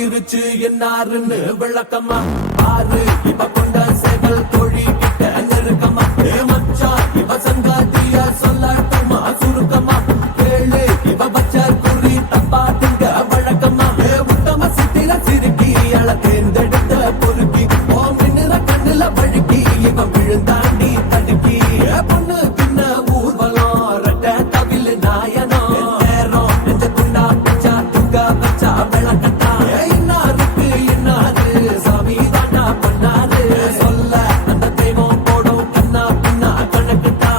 சொல்லிருச்சு என்னாருன்னு விளக்கமா ஆறு இவ கொண்ட சேவல் கோழி கிட்ட நெருக்கமா மச்சா இவ சங்காத்தியா சொல்லாட்டுமா சுருக்கமா கேளு இவ பச்ச குறி தப்பா திங்க வழக்கமா உத்தம சித்திர சிறுக்கி அழ தேர்ந்தெடுத்த பொறுக்கி ஓமின்னுற கண்ணுல வழுக்கி இவ விழுந்தாண்டி தடுக்கி பொண்ணு பின்ன ஊர்வலம் ரெட்ட தவிழ் நாயனோ நேரம் நெஞ்ச துண்டா பிச்சா துங்க வச்சா விளக்கட்டா இன்னாருக்கு இன்னாரு சாமி தாண்டா பண்ணாரு சொல்ல அந்த தெய்வம் போடும் கண்ணா பின்னா கணக்குட்டா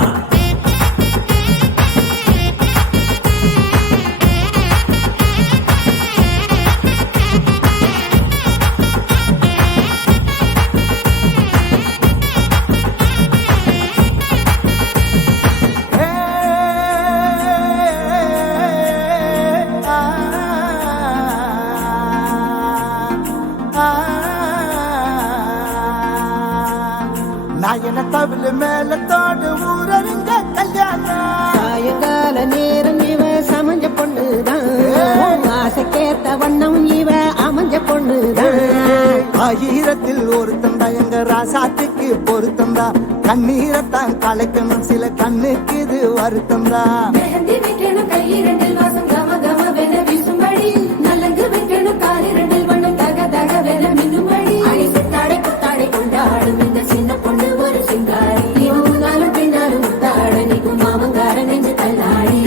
நாயன தவிழ் மேலத்தோடு ஊரருங்க கல்யாணம் சாயங்கால நேரம் இவ சமஞ்ச பொண்ணுதான் ஆசைக்கேத்த வண்ணம் இவ அமைஞ்ச பொண்ணுதான் ஆயிரத்தில் ஒருத்தந்தா எங்க ராசாத்துக்கு பொருத்தந்தா கண்ணீரத்தான் கலைக்கணும் சில கண்ணுக்கு இது வருத்தந்தா மெஹந்தி வைக்கணும் கையிரண்டில் வாசம் கம கம வென வீசும்படி நல்லங்கு வைக்கணும் காலிரண்டில் வண்ணம் தக தக வென மின்னும்படி அடி சித்தாடை குத்தாடை கொண்டாடும் இந்த சின்ன பொண்ணு ஒரு சிங்காரி முன்னாலும் பின்னாலும் முத்தாட நீக்கும் மாமங்கார நெஞ்சு தள்ளாடி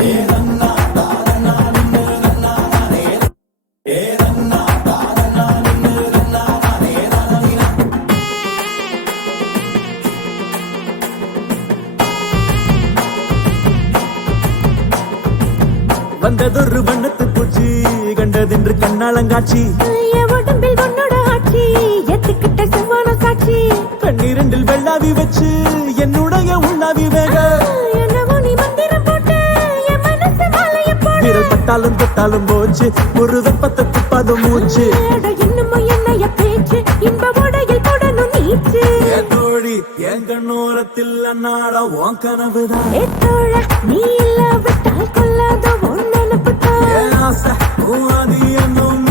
வந்ததொரு வண்ணத்து பூச்சி கண்டதென்று கண்ணாளங்காட்சி உடம்பில் உன்னோட ஆட்சி எத்துக்கிட்ட செவ்வான சாட்சி கண்ணீரண்டில் வெள்ளாவி வச்சு என்னுடைய உள்ளாவி வேக என்னவோ நீ மந்திரம் போட்டு என் மனசு மாலைய போட விரல் பட்டாலும் தொட்டாலும் போச்சு ஒரு வெப்பத்தை துப்பாத மூச்சு இன்னும் என்னைய பேச்சு இன்ப உடையில் போடணும் நீச்சு தோழி என் கண்ணோரத்தில் அன்னாட உன் கனவுதான் தோழ நீ இல்ல விட்டால் கொள்ளாத ஒன்னு ஆசை உன் அது என்னும்